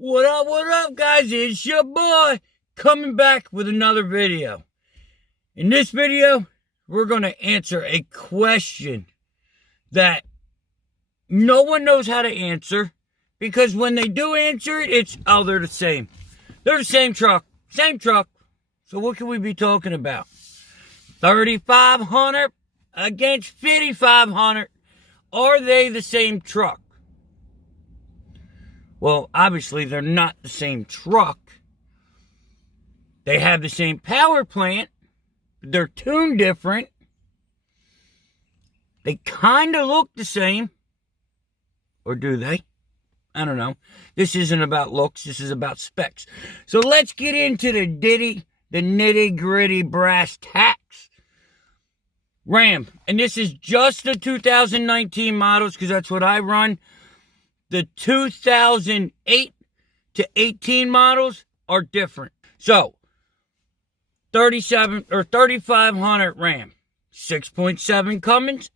What up, guys? It's your boy coming back with another video. In this video, we're going to answer a question that no one knows how to answer, because when they do answer it, it's, oh, they're the same. They're the same truck. Same truck. So what can we be talking about? 3,500 against 5,500. Are they the same truck? Well, obviously, they're not the same truck. They have the same power plant. They're tuned different. They kind of look the same. Or do they? I don't know. This isn't about looks. This is about specs. So let's get into the nitty-gritty brass tacks. Ram. And this is just the 2019 models, because that's what I run. The 2008 to 18 models are different. So, 3,500 Ram, 6.7 Cummins.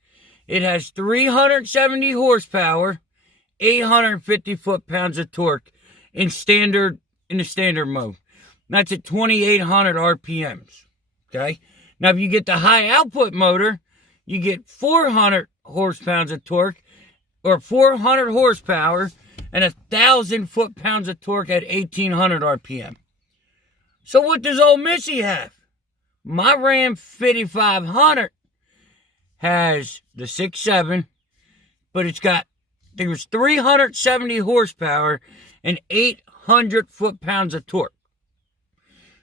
It has 370 horsepower, 850 foot-pounds of torque in the standard mode. That's at 2,800 RPMs. Okay. Now, if you get the high output motor, you get 400 horse-pounds of torque, or 400 horsepower, and 1,000 foot-pounds of torque at 1,800 RPM. So what does old Missy have? My Ram 5,500 has the 6.7, but it's got, I think it was 370 horsepower and 800 foot-pounds of torque.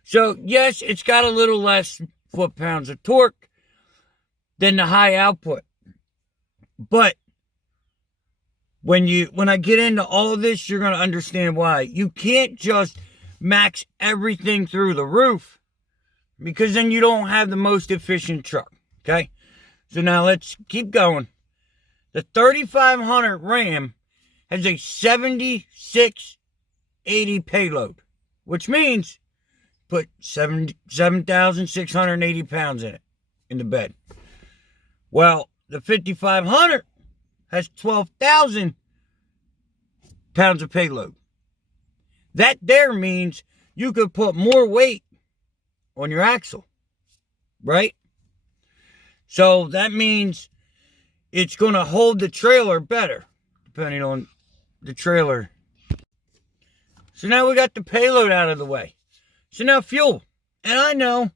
So yes, it's got a little less foot-pounds of torque than the high output. But when I get into all of this, you're going to understand why. You can't just max everything through the roof, because then you don't have the most efficient truck, okay? So now let's keep going. The 3,500 Ram has a 7,680 payload, which means put 7,680 pounds in it, in the bed. Well, the 5,500 has 12,000 pounds of payload. That there means you could put more weight on your axle, right? So that means it's going to hold the trailer better, depending on the trailer. So now we got the payload out of the way. So now fuel. And I know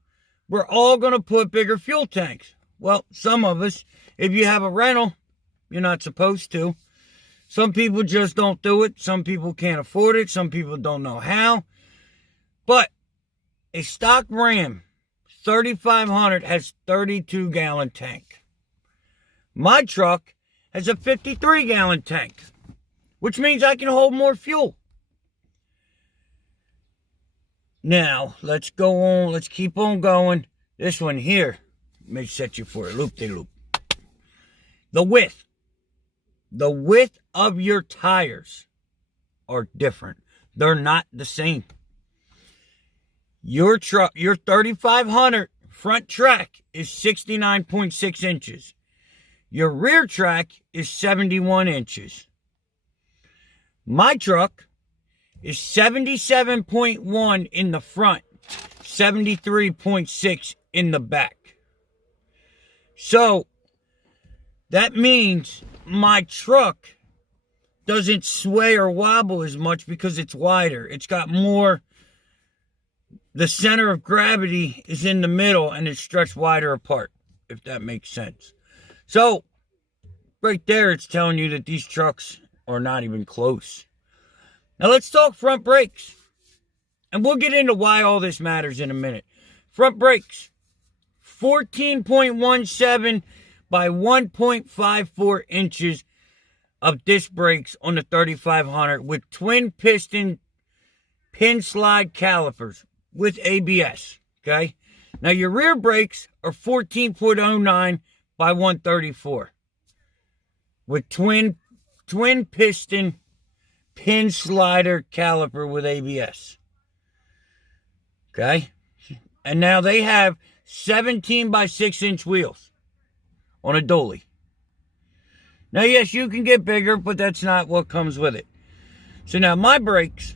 we're all going to put bigger fuel tanks. Well, some of us, if you have a rental, you're not supposed to. Some people just don't do it. Some people can't afford it. Some people don't know how. But a stock Ram 3,500 has 32-gallon tank. My truck has a 53-gallon tank, which means I can hold more fuel. Now, let's go on. Let's keep on going. This one here may set you for a loop-de-loop. The width. The width of your tires are different. They're not the same. Your truck, your 3,500 front track is 69.6 inches. Your rear track is 71 inches. My truck is 77.1 in the front, 73.6 in the back. So, that means my truck doesn't sway or wobble as much because it's wider. It's got more, the center of gravity is in the middle and it's stretched wider apart, if that makes sense. So, right there, it's telling you that these trucks are not even close. Now, let's talk front brakes. And we'll get into why all this matters in a minute. Front brakes, 14.17 by 1.54 inches of disc brakes on the 3,500 with twin piston pin slide calipers with ABS, okay? Now, your rear brakes are 14.09 by 134 with twin piston pin slider caliper with ABS, okay? And now they have 17 by 6-inch wheels on a dolly. Now, yes, you can get bigger, but that's not what comes with it. So now my brakes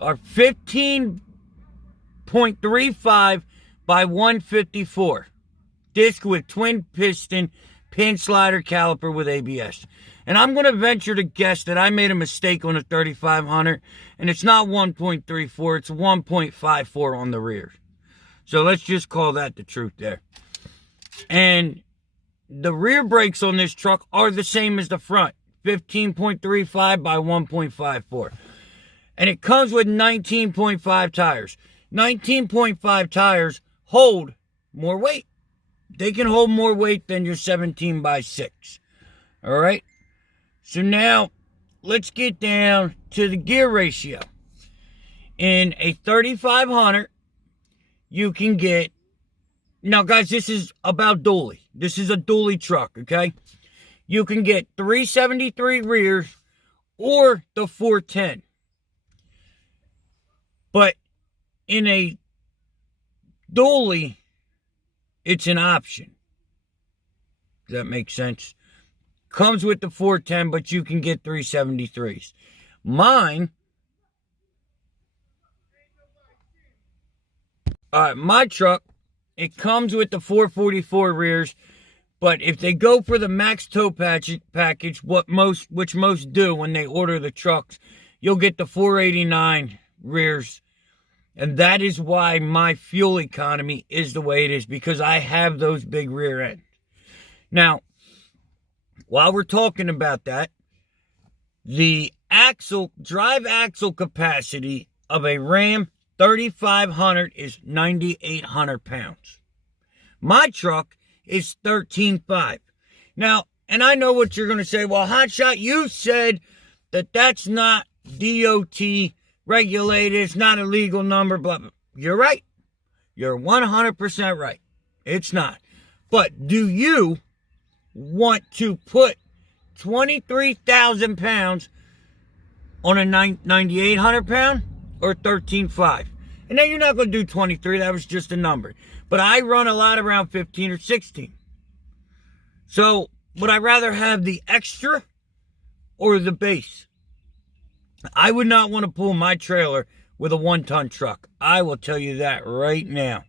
are 15.35 by 154. Disc with twin piston pin slider caliper with ABS. And I'm going to venture to guess that I made a mistake on the 3500, and it's not 1.34, it's 1.54 on the rear. So let's just call that the truth there. And the rear brakes on this truck are the same as the front, 15.35 by 1.54. And it comes with 19.5 tires. 19.5 tires hold more weight. They can hold more weight than your 17 by 6. All right? So now, let's get down to the gear ratio. In a 3500, you can get... Now, guys, this is about dually. This is a dually truck, okay? You can get 373 rears or the 410. But in a dually, it's an option. Does that make sense? Comes with the 410, but you can get 373s. Mine, my truck, it comes with the 444 rears, but if they go for the max tow package, which most do when they order the trucks, you'll get the 489 rears. And that is why my fuel economy is the way it is, because I have those big rear ends. Now, while we're talking about that, the drive axle capacity of a Ram 3500 is 9,800 pounds. My truck is 13.5. Now, and I know what you're going to say. Well, Hotshot, you said that that's not DOT regulated. It's not a legal number, blah, blah. You're right. You're 100% right. It's not. But do you want to put 23,000 pounds on a 9,800 pound or 13.5? And now you're not going to do 23. That was just a number. But I run a lot around 15 or 16. So would I rather have the extra or the base? I would not want to pull my trailer with a 1-ton truck. I will tell you that right now.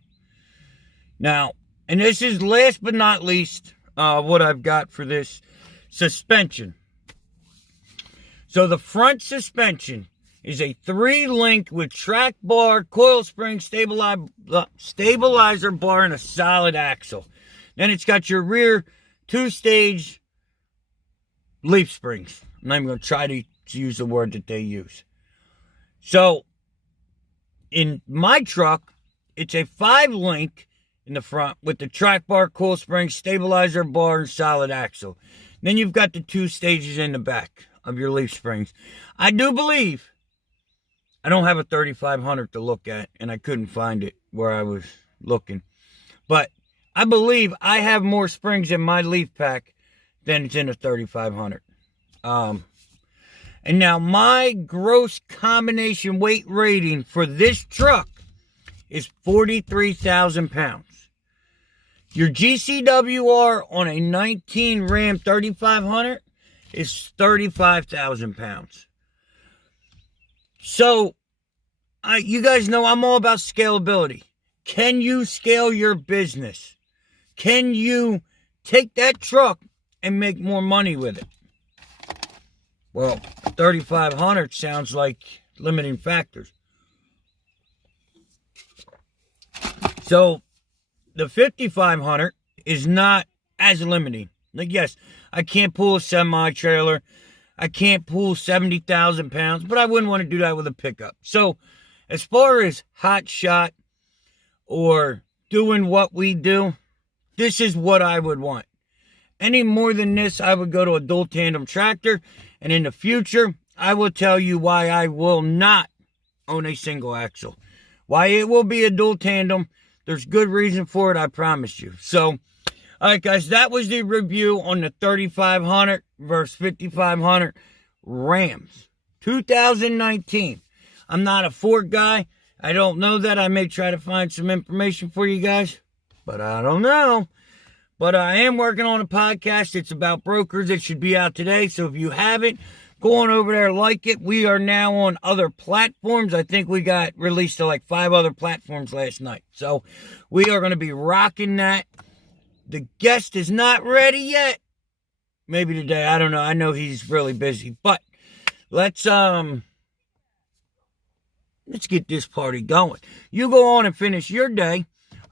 Now, and this is last but not least, what I've got for this suspension. So the front suspension is a 3-link with track bar, coil spring, stabilizer bar, and a solid axle. Then it's got your rear 2-stage leaf springs. I'm not even going to try to use the word that they use. So in my truck, it's a 5-link in the front with the track bar, coil spring, stabilizer bar, and solid axle. Then you've got the 2 stages in the back of your leaf springs. I do believe, I don't have a 3500 to look at, and I couldn't find it where I was looking. But I believe I have more springs in my leaf pack than it's in a 3500. And now my gross combination weight rating for this truck is 43,000 pounds. Your GCWR on a 19 Ram 3500 is 35,000 pounds. So, you guys know I'm all about scalability. Can you scale your business? Can you take that truck and make more money with it? Well, 3,500 sounds like limiting factors. So, the 5,500 is not as limiting. Like, yes, I can't pull a semi-trailer. I can't pull 70,000 pounds, but I wouldn't want to do that with a pickup. So, as far as Hotshot or doing what we do, this is what I would want. Any more than this, I would go to a dual tandem tractor. And in the future, I will tell you why I will not own a single axle. Why it will be a dual tandem. There's good reason for it, I promise you. So, alright guys, that was the review on the 3,500 versus 5,500 Rams. 2019. I'm not a Ford guy. I don't know that. I may try to find some information for you guys. But I don't know. But I am working on a podcast. It's about brokers. It should be out today. So if you haven't, Go on over there, like it. We are now on other platforms. I think we got released to like 5 other platforms last night. So we are going to be rocking that. The guest is not ready yet. Maybe today. I don't know. I know he's really busy. But let's get this party going. You go on and finish your day.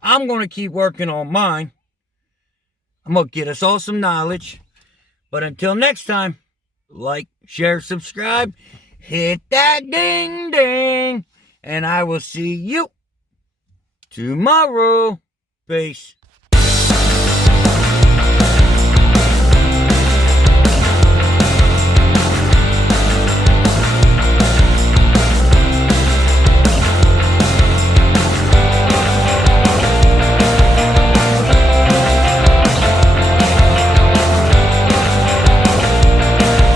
I'm going to keep working on mine. I'm going to get us all some knowledge. But until next time, like, share, subscribe, hit that ding ding, and I will see you tomorrow. Peace.